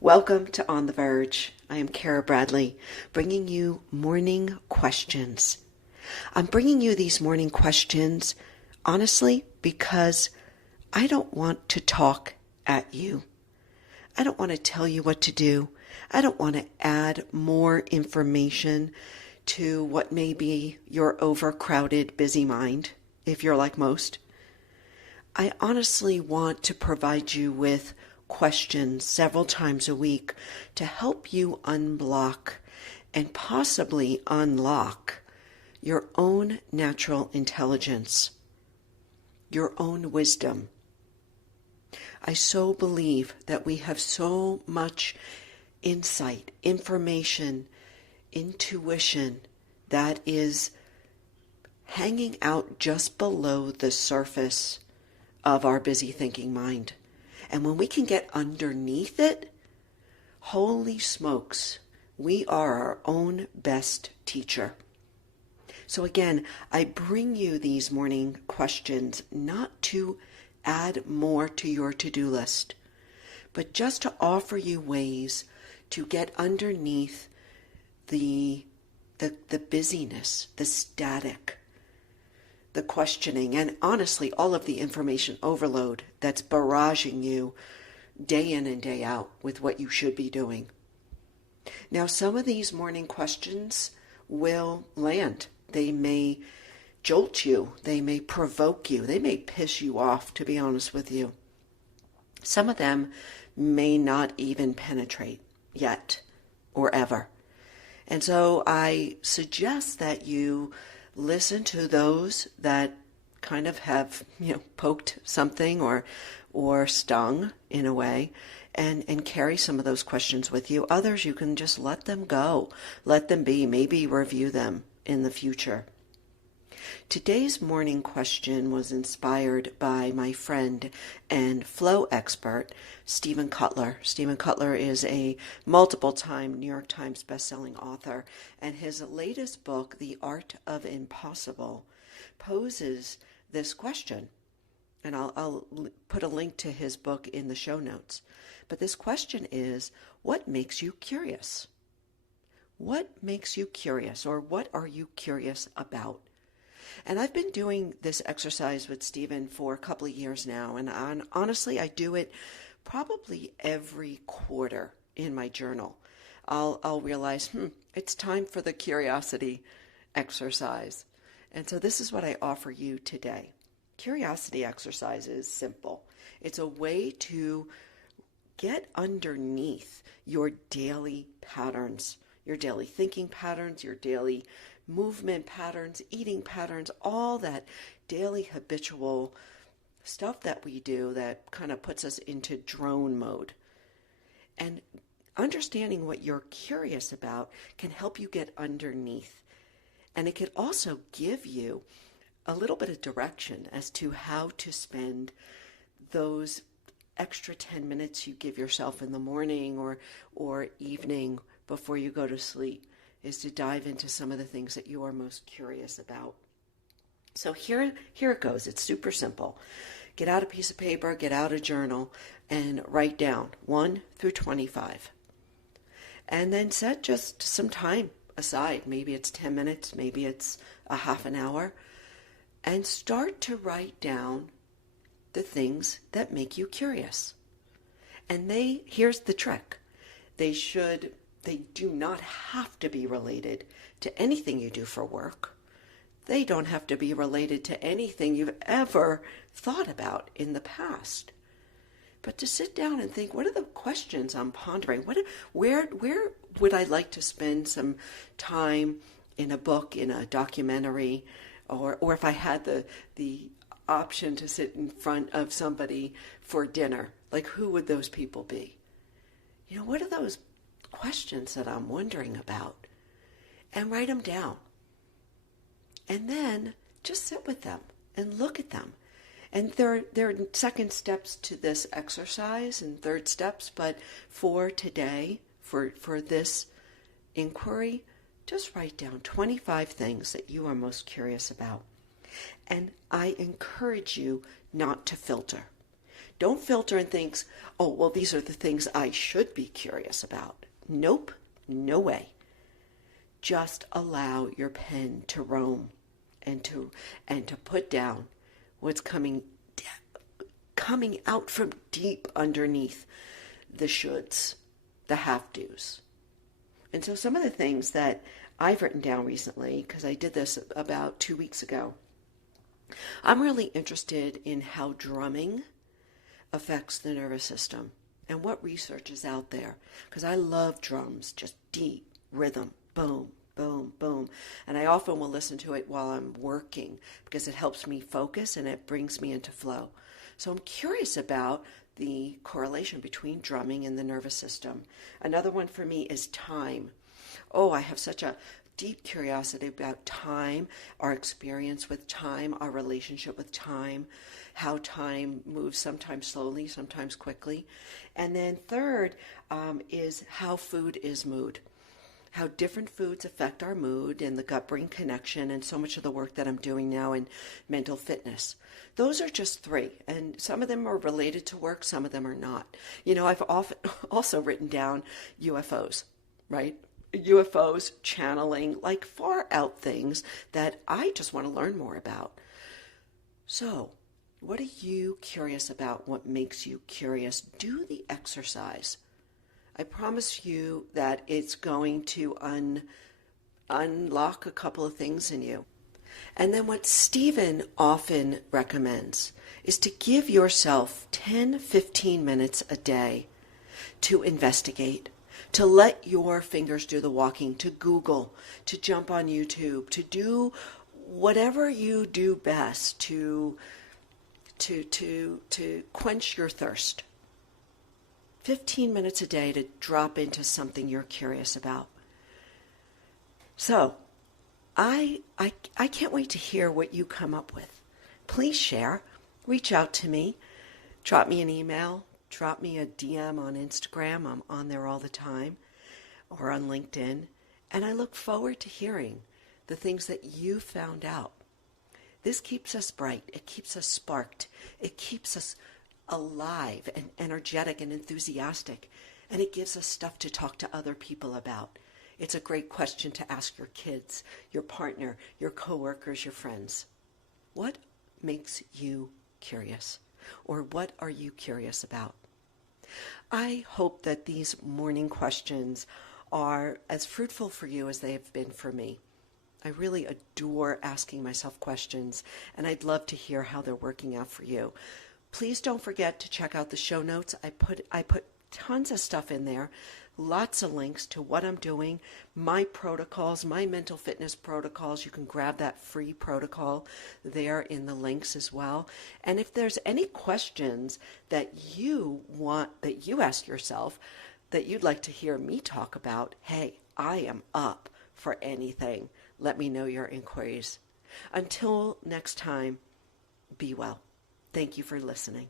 Welcome to On the Verge. I am Kara Bradley, bringing you morning questions. I'm bringing you these morning questions, honestly, because I don't want to talk at you. I don't want to tell you what to do. I don't want to add more information to what may be your overcrowded, busy mind, if you're like most. I honestly want to provide you with questions several times a week to help you unblock and possibly unlock your own natural intelligence, your own wisdom. I so believe that we have so much insight, information, intuition that is hanging out just below the surface of our busy thinking mind. And when we can get underneath it, holy smokes, we are our own best teacher. So again, I bring you these morning questions not to add more to your to-do list, but just to offer you ways to get underneath the busyness, the static, the questioning, and honestly, all of the information overload that's barraging you day in and day out with what you should be doing. Now, some of these morning questions will land. They may jolt you. They may provoke you. They may piss you off, to be honest with you. Some of them may not even penetrate yet or ever. And so I suggest that you listen to those that kind of have, poked something or stung in a way, and carry some of those questions with you. Others, you can just let them go, let them be, maybe review them in the future. Today's morning question was inspired by my friend and flow expert, Steven Kotler. Steven Kotler is a multiple-time New York Times bestselling author, and his latest book, The Art of Impossible, poses this question. And I'll put a link to his book in the show notes. But this question is, what makes you curious? What makes you curious, or what are you curious about? And I've been doing this exercise with Steven for a couple of years now, and honestly, I do it probably every quarter in my journal. I'll realize, it's time for the curiosity exercise. And so this is what I offer you today. Curiosity exercise is simple. It's a way to get underneath your daily patterns, your daily thinking patterns, your daily movement patterns, eating patterns, all that daily habitual stuff that we do that kind of puts us into drone mode. And understanding what you're curious about can help you get underneath. And it can also give you a little bit of direction as to how to spend those extra 10 minutes you give yourself in the morning or evening before you go to sleep, is to dive into some of the things that you are most curious about. So here it goes. It's super simple. Get out a piece of paper, get out a journal, and write down 1 through 25. And then set just some time aside. Maybe it's 10 minutes, maybe it's a half an hour. And start to write down the things that make you curious. And here's the trick. They do not have to be related to anything you do for work. They don't have to be related to anything you've ever thought about in the past. But to sit down and think, what are the questions I'm pondering? Where would I like to spend some time in a book, in a documentary, or if I had the option to sit in front of somebody for dinner, like who would those people be? What are those questions that I'm wondering about? And write them down. And then just sit with them and look at them. And there are second steps to this exercise and third steps, but for today, for this inquiry, just write down 25 things that you are most curious about. And I encourage you not to filter. Don't filter and think, oh, well, these are the things I should be curious about. Nope, no way. Just allow your pen to roam and to put down what's coming out from deep underneath the shoulds, the have-dos. And so some of the things that I've written down recently, because I did this about 2 weeks ago, I'm really interested in how drumming affects the nervous system and what research is out there, because I love drums, just deep rhythm, boom, boom, boom. And I often will listen to it while I'm working because it helps me focus and it brings me into flow. So I'm curious about the correlation between drumming and the nervous system. Another one for me is time. Oh, I have such a deep curiosity about time, our experience with time, our relationship with time, how time moves sometimes slowly, sometimes quickly. And then third is how food is mood. How different foods affect our mood and the gut-brain connection, and so much of the work that I'm doing now in mental fitness. Those are just three, and some of them are related to work, some of them are not. I've often also written down UFOs, right? UFOs, channeling, like far out things that I just want to learn more about. So, what are you curious about? What makes you curious? Do the exercise. I promise you that it's going to unlock a couple of things in you. And then what Stephen often recommends is to give yourself 10, 15 minutes a day to investigate, to let your fingers do the walking, to Google, to jump on YouTube, to do whatever you do best to quench your thirst. 15 minutes a day to drop into something you're curious about. So, I can't wait to hear what you come up with. Please share. Reach out to me. Drop me an email. Drop me a DM on Instagram. I'm on there all the time. Or on LinkedIn. And I look forward to hearing the things that you found out. This keeps us bright. It keeps us sparked. It keeps us alive and energetic and enthusiastic, and it gives us stuff to talk to other people about. It's a great question to ask your kids, your partner, your coworkers, your friends. What makes you curious? Or what are you curious about? I hope that these morning questions are as fruitful for you as they have been for me. I really adore asking myself questions, and I'd love to hear how they're working out for you. Please don't forget to check out the show notes. I put tons of stuff in there, lots of links to what I'm doing, my protocols, my mental fitness protocols. You can grab that free protocol there in the links as well. And if there's any questions that you ask yourself that you'd like to hear me talk about, hey, I am up for anything. Let me know your inquiries. Until next time, be well. Thank you for listening.